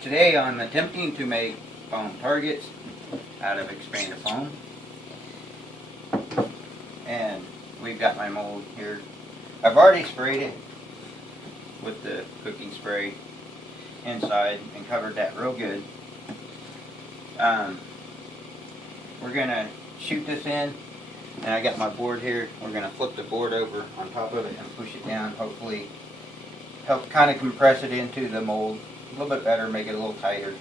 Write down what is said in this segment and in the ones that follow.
Today I'm attempting to make foam targets out of expanded foam. And we've got my mold here. I've already sprayed it with the cooking spray inside and covered that real good. We're gonna shoot this in, and I got my board here. We're gonna flip the board over on top of it and push it down, hopefully help kind of compress it into the mold a little bit better, make it a little tighter.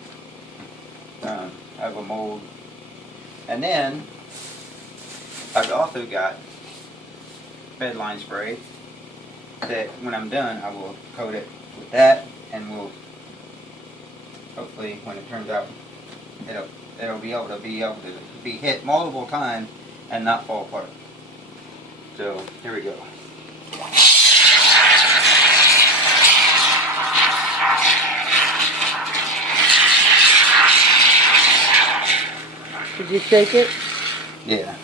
I have a mold. And then I've also got bedline spray that when I'm done I will coat it with that, and we'll hopefully when it turns out it'll be able to be hit multiple times and not fall apart. So here we go. Did you shake it? Yeah.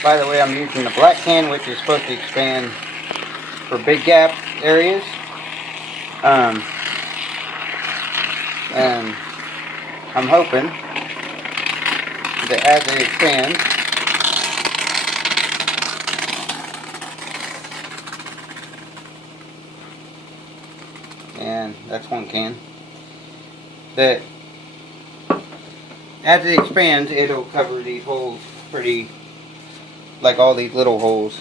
By the way, I'm using the black can, which is supposed to expand for big gap areas. And I'm hoping that as they expand, and that's one can, that as it expands, it'll cover these holes pretty, like all these little holes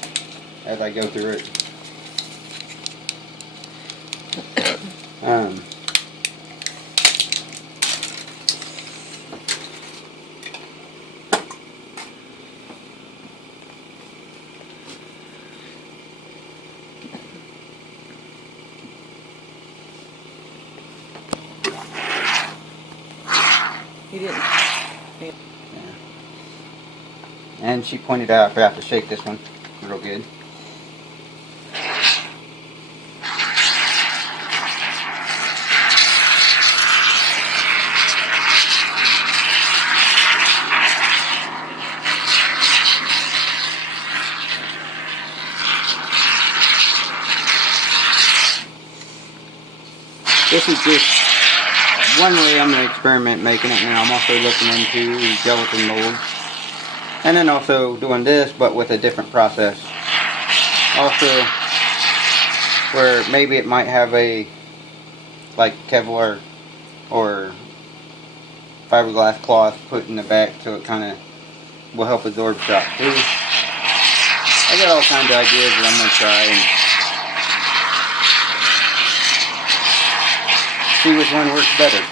as I go through it. You didn't. Yeah. And she pointed out I forgot to shake this one real good. This is just one way I'm going to experiment making it, and I'm also looking into gelatin molds. And then also doing this, but with a different process. Also, where maybe it might have a, like Kevlar or fiberglass cloth put in the back so it kind of will help absorb shock too. I got all kinds of ideas that I'm going to try and see which one works better.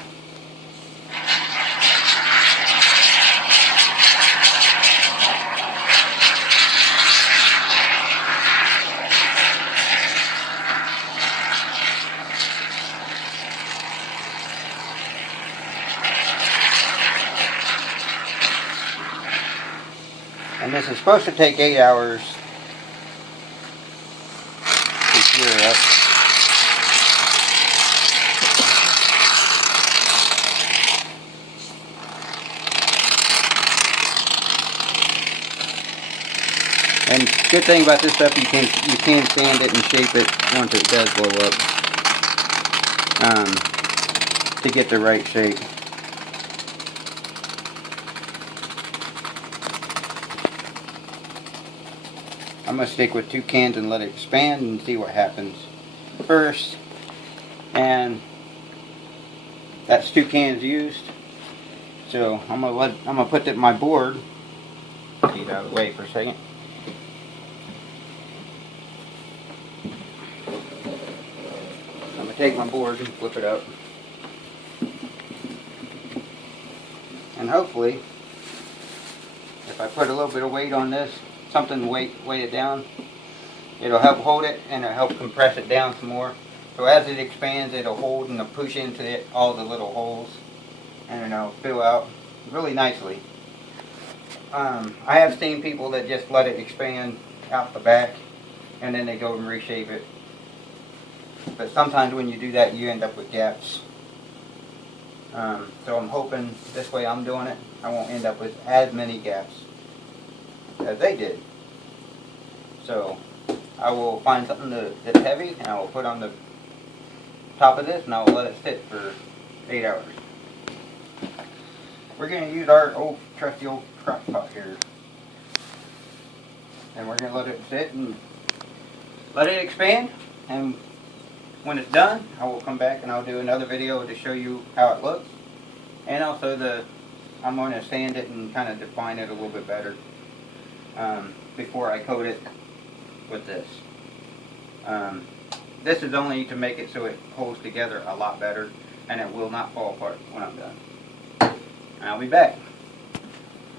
And this is supposed to take 8 hours to cure up. And good thing about this stuff, you can sand it and shape it once it does blow up to get the right shape. I'm going to stick with 2 cans and let it expand and see what happens first. And that's 2 cans used. So I'm gonna put that in my board. Get it out of the way for a second. I'm gonna take my board and flip it up. And hopefully, if I put a little bit of weight on this, something to weigh it down, it'll help hold it and it'll help compress it down some more. So as it expands, it'll hold and it'll push into it, all the little holes, and it'll fill out really nicely. I have seen people that just let it expand out the back and then they go and reshape it. But sometimes when you do that, you end up with gaps. So I'm hoping this way I'm doing it, I won't end up with as many gaps as they did. So I will find something that's heavy and I will put on the top of this and I will let it sit for 8 hours. We're going to use our trusty old crock pot here. And we're going to let it sit and let it expand. And when it's done, I will come back and I'll do another video to show you how it looks. And also I'm going to sand it and kind of define it a little bit better before I coat it with this. This is only to make it so it holds together a lot better and it will not fall apart when I'm done. And I'll be back.